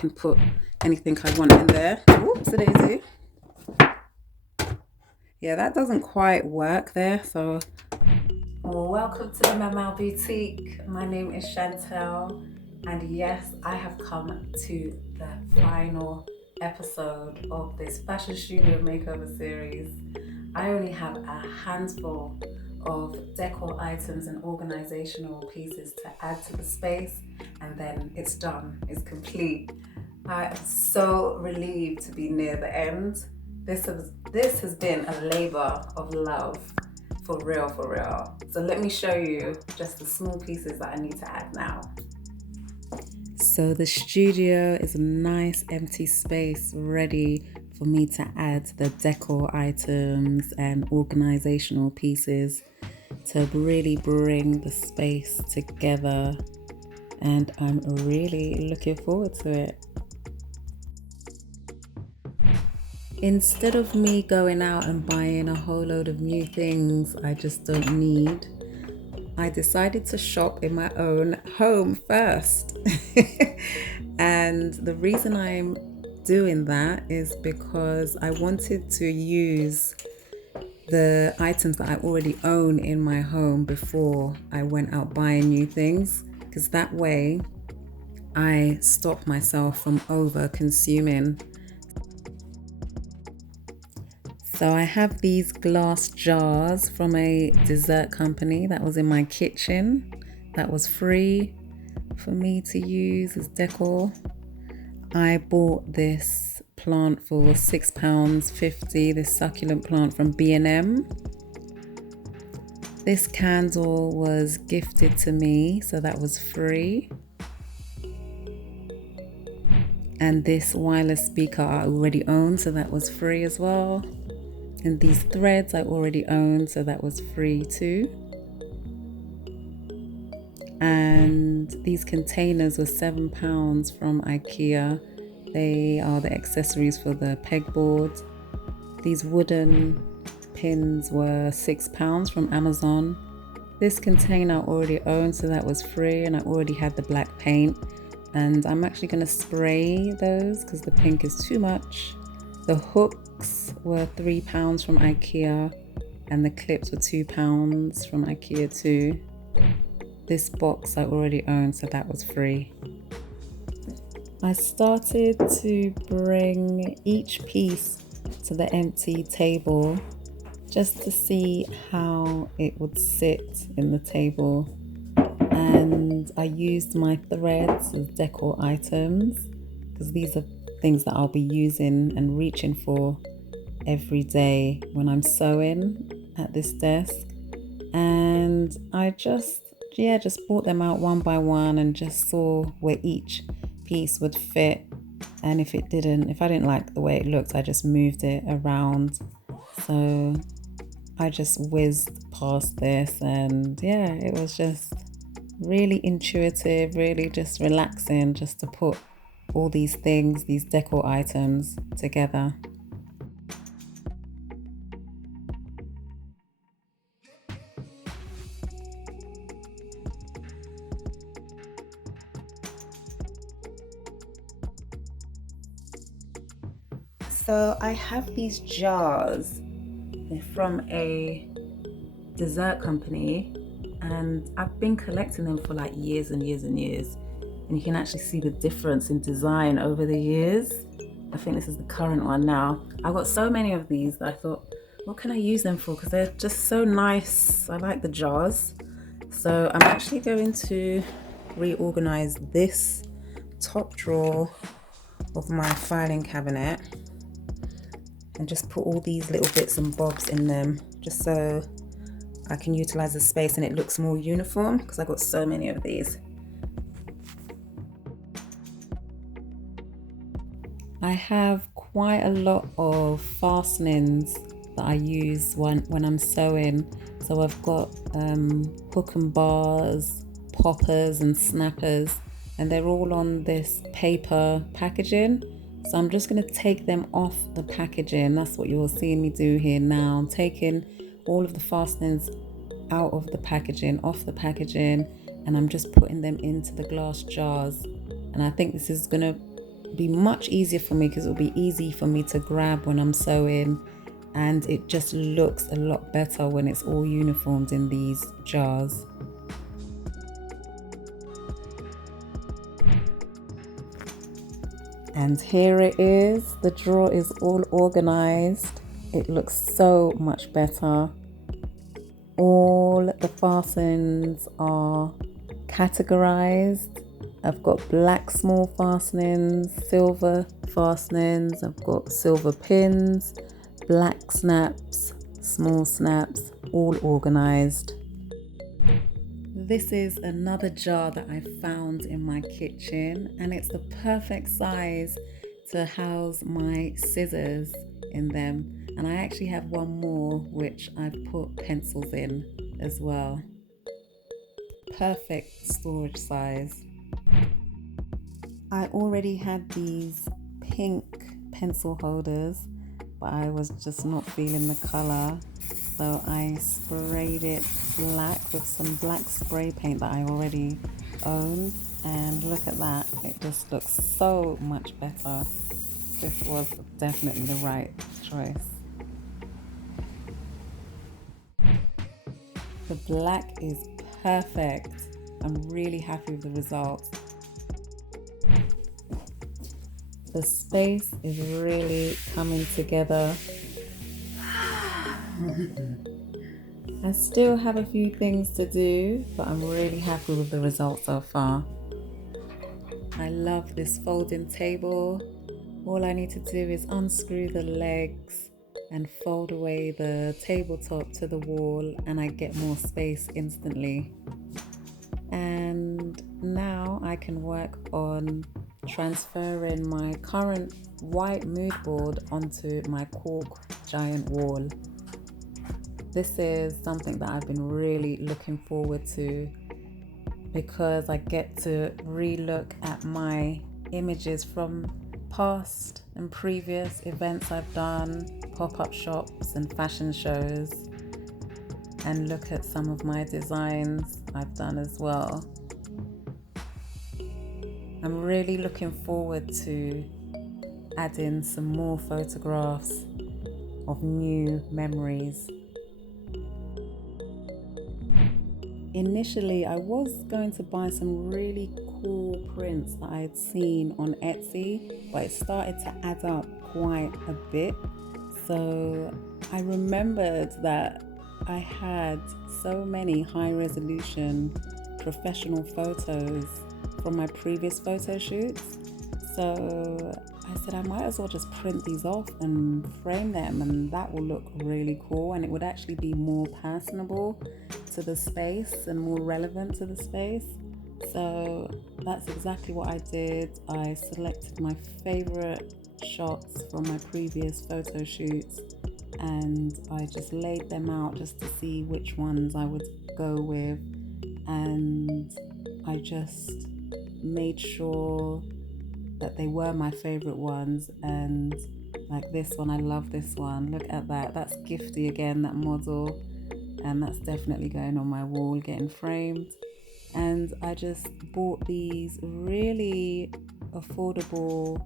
can put anything I want in there. Oops, a daisy. Yeah, that doesn't quite work there, so welcome to the MamMaw boutique. My name is Chantel, and yes, I have come to the final episode of this fashion studio makeover series. I only have a handful of decor items and organizational pieces to add to the space, and then it's done, it's complete. I am so relieved to be near the end. This has been a labor of love, for real, for real. So let me show you just the small pieces that I need to add now. So the studio is a nice empty space ready for me to add the decor items and organizational pieces to really bring the space together, and I'm really looking forward to it. Instead of me going out and buying a whole load of new things I just don't need, I decided to shop in my own home first. And the reason I'm doing that is because I wanted to use the items that I already own in my home before I went out buying new things, because that way I stop myself from over consuming. So I have these glass jars from a dessert company that was in my kitchen that was free for me to use as decor. I bought this plant for £6.50, this succulent plant from B&M. This candle was gifted to me, so that was free. And this wireless speaker I already owned, so that was free as well. And these threads I already owned, so that was free too. And these containers were £7 from IKEA. They are the accessories for the pegboard. These wooden pins were £6 from Amazon. This container I already owned, so that was free, and I already had the black paint. And I'm actually going to spray those because the pink is too much. The hooks were £3 from IKEA, and the clips were £2 from IKEA too. This box I already owned, so that was free. I started to bring each piece to the empty table just to see how it would sit in the table. And I used my threads as decor items because these are things that I'll be using and reaching for every day when I'm sewing at this desk. And I just brought them out one by one and just saw where each piece would fit. And if I didn't like the way it looked, I just moved it around. So I just whizzed past this, and yeah, it was just really intuitive, really just relaxing just to put all these things, these decor items together. So I have these jars from a dessert company, and I've been collecting them for like years and years and years. And you can actually see the difference in design over the years. I think this is the current one now. I've got so many of these that I thought, what can I use them for? Because they're just so nice. I like the jars. So I'm actually going to reorganize this top drawer of my filing cabinet and just put all these little bits and bobs in them, just so I can utilize the space and it looks more uniform, because I've got so many of these. I have quite a lot of fastenings that I use when I'm sewing. So I've got hook and bars, poppers and snappers, and they're all on this paper packaging. So I'm just going to take them off the packaging. That's what you're seeing me do here now. I'm taking all of the fastenings out of the packaging, off the packaging, and I'm just putting them into the glass jars. And I think this is going to be much easier for me because it'll be easy for me to grab when I'm sewing, and it just looks a lot better when it's all uniformed in these jars. And here it is. The drawer is all organized. It looks so much better. All the fastenings are categorized. I've got black small fastenings, silver fastenings, I've got silver pins, black snaps, small snaps, all organized. This is another jar that I found in my kitchen, and it's the perfect size to house my scissors in them. And I actually have one more which I've put pencils in as well. Perfect storage size. I already had these pink pencil holders, but I was just not feeling the color. So I sprayed it black with some black spray paint that I already own, and look at that, it just looks so much better. This was definitely the right choice. The black is perfect. I'm really happy with the results. The space is really coming together. I still have a few things to do, but I'm really happy with the results so far. I love this folding table. All I need to do is unscrew the legs and fold away the tabletop to the wall, and I get more space instantly. And now I can work on transferring my current white mood board onto my cork giant wall. This is something that I've been really looking forward to because I get to re-look at my images from past and previous events I've done, pop-up shops and fashion shows, and look at some of my designs I've done as well. I'm really looking forward to adding some more photographs of new memories. Initially, I was going to buy some really cool prints that I had seen on Etsy, but it started to add up quite a bit. So I remembered that I had so many high resolution professional photos from my previous photo shoots. So I said I might as well just print these off and frame them, and that will look really cool, and it would actually be more personable to the space and more relevant to the space. So that's exactly what I did. I selected my favorite shots from my previous photo shoots, and I just laid them out just to see which ones I would go with, and I just made sure that they were my favorite ones. And like this one, I love this one. Look at that. That's Gifty again, that model, and that's definitely going on my wall getting framed. And I just bought these really affordable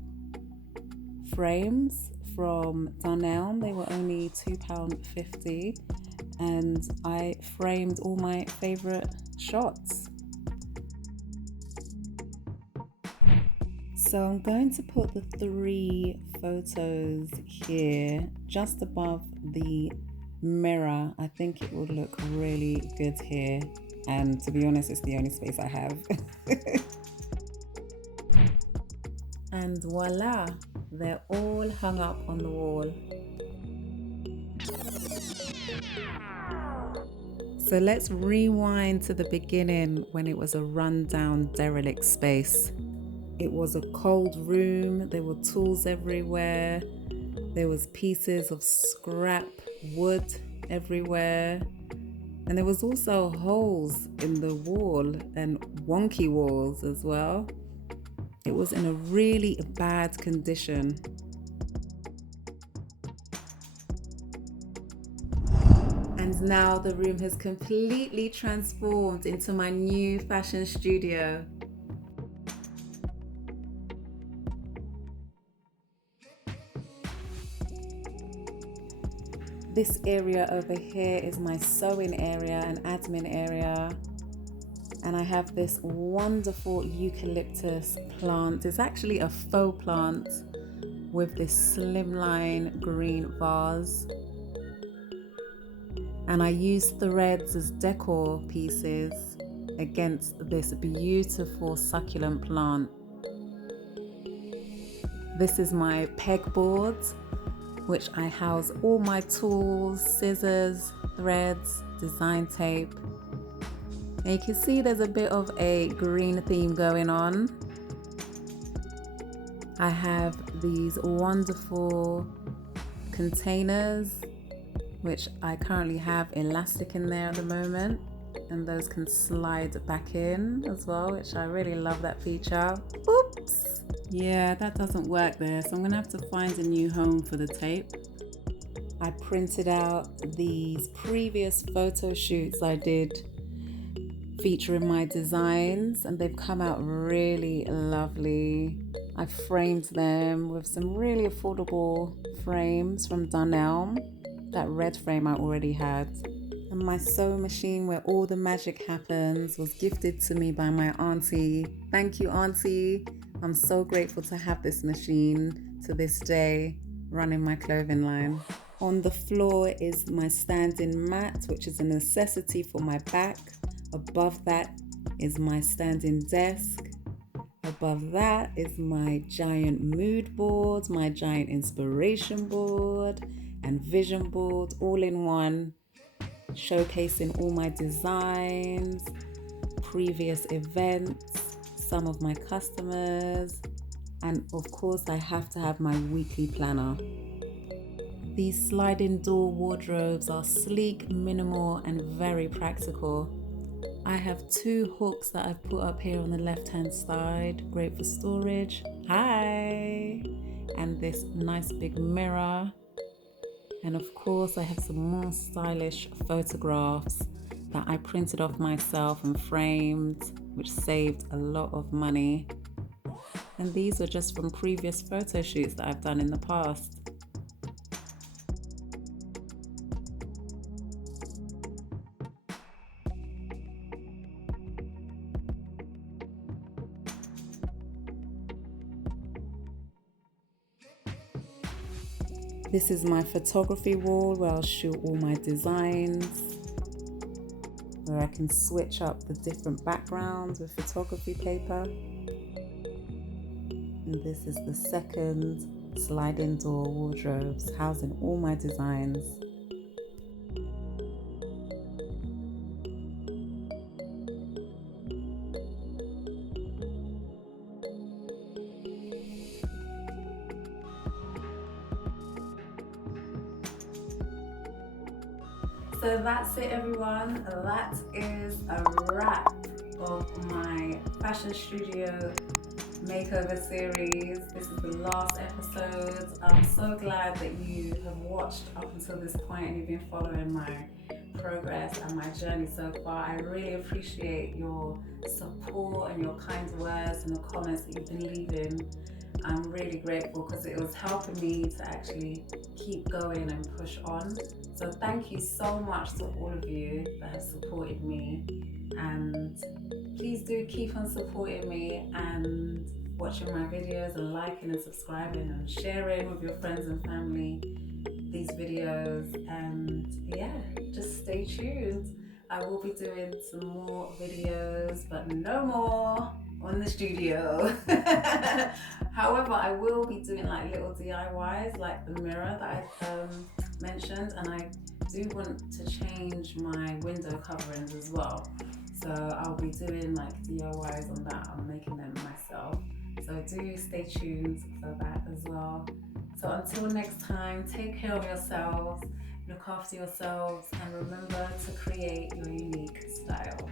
frames from Dunelm. They were only £2.50, and I framed all my favorite shots. So I'm going to put the 3 photos here just above the mirror. I think it would look really good here, and to be honest, it's the only space I have. And voila, they're all hung up on the wall. So let's rewind to the beginning when it was a rundown, derelict space. It was a cold room, there were tools everywhere, there was pieces of scrap wood everywhere, and there was also holes in the wall and wonky walls as well. It was in a really bad condition. And now the room has completely transformed into my new fashion studio. This area over here is my sewing area and admin area. And I have this wonderful eucalyptus plant. It's actually a faux plant with this slimline green vase. And I use threads as decor pieces against this beautiful succulent plant. This is my pegboard, which I house all my tools, scissors, threads, design tape. And you can see there's a bit of a green theme going on. I have these wonderful containers, which I currently have elastic in there at the moment, and those can slide back in as well, which I really love that feature. Oops! Yeah, that doesn't work there, so I'm gonna have to find a new home for the tape. I printed out these previous photo shoots I did featuring my designs, and they've come out really lovely. I framed them with some really affordable frames from Dunelm. That red frame I already had. And my sewing machine where all the magic happens was gifted to me by my auntie. Thank you, auntie. I'm so grateful to have this machine to this day, running my clothing line. On the floor is my standing mat, which is a necessity for my back. Above that is my standing desk. Above that is my giant mood board, my giant inspiration board, and vision board, all in one, showcasing all my designs, previous events, some of my customers, and of course I have to have my weekly planner. These sliding door wardrobes are sleek, minimal, and very practical. I have 2 hooks that I've put up here on the left hand side, great for storage. Hi! And this nice big mirror. And of course I have some more stylish photographs that I printed off myself and framed, which saved a lot of money. And these are just from previous photo shoots that I've done in the past. This is my photography wall where I'll shoot all my designs, where I can switch up the different backgrounds with photography paper. And this is the second sliding door wardrobes housing all my designs. So that's it, everyone. That is a wrap of my fashion studio makeover series. This is the last episode. I'm so glad that you have watched up until this point and you've been following my progress and my journey so far. I really appreciate your support and your kind words and the comments that you've been leaving. I'm really grateful because it was helping me to actually keep going and push on. So thank you so much to all of you that have supported me, and please do keep on supporting me and watching my videos and liking and subscribing and sharing with your friends and family these videos. And yeah, just stay tuned. I will be doing some more videos, but no more on the studio. However, I will be doing like little DIYs like the mirror that I mentioned, and I do want to change my window coverings as well. So I'll be doing like DIYs on that. I'm making them myself. So do stay tuned for that as well. So until next time, take care of yourselves, look after yourselves, and remember to create your unique style.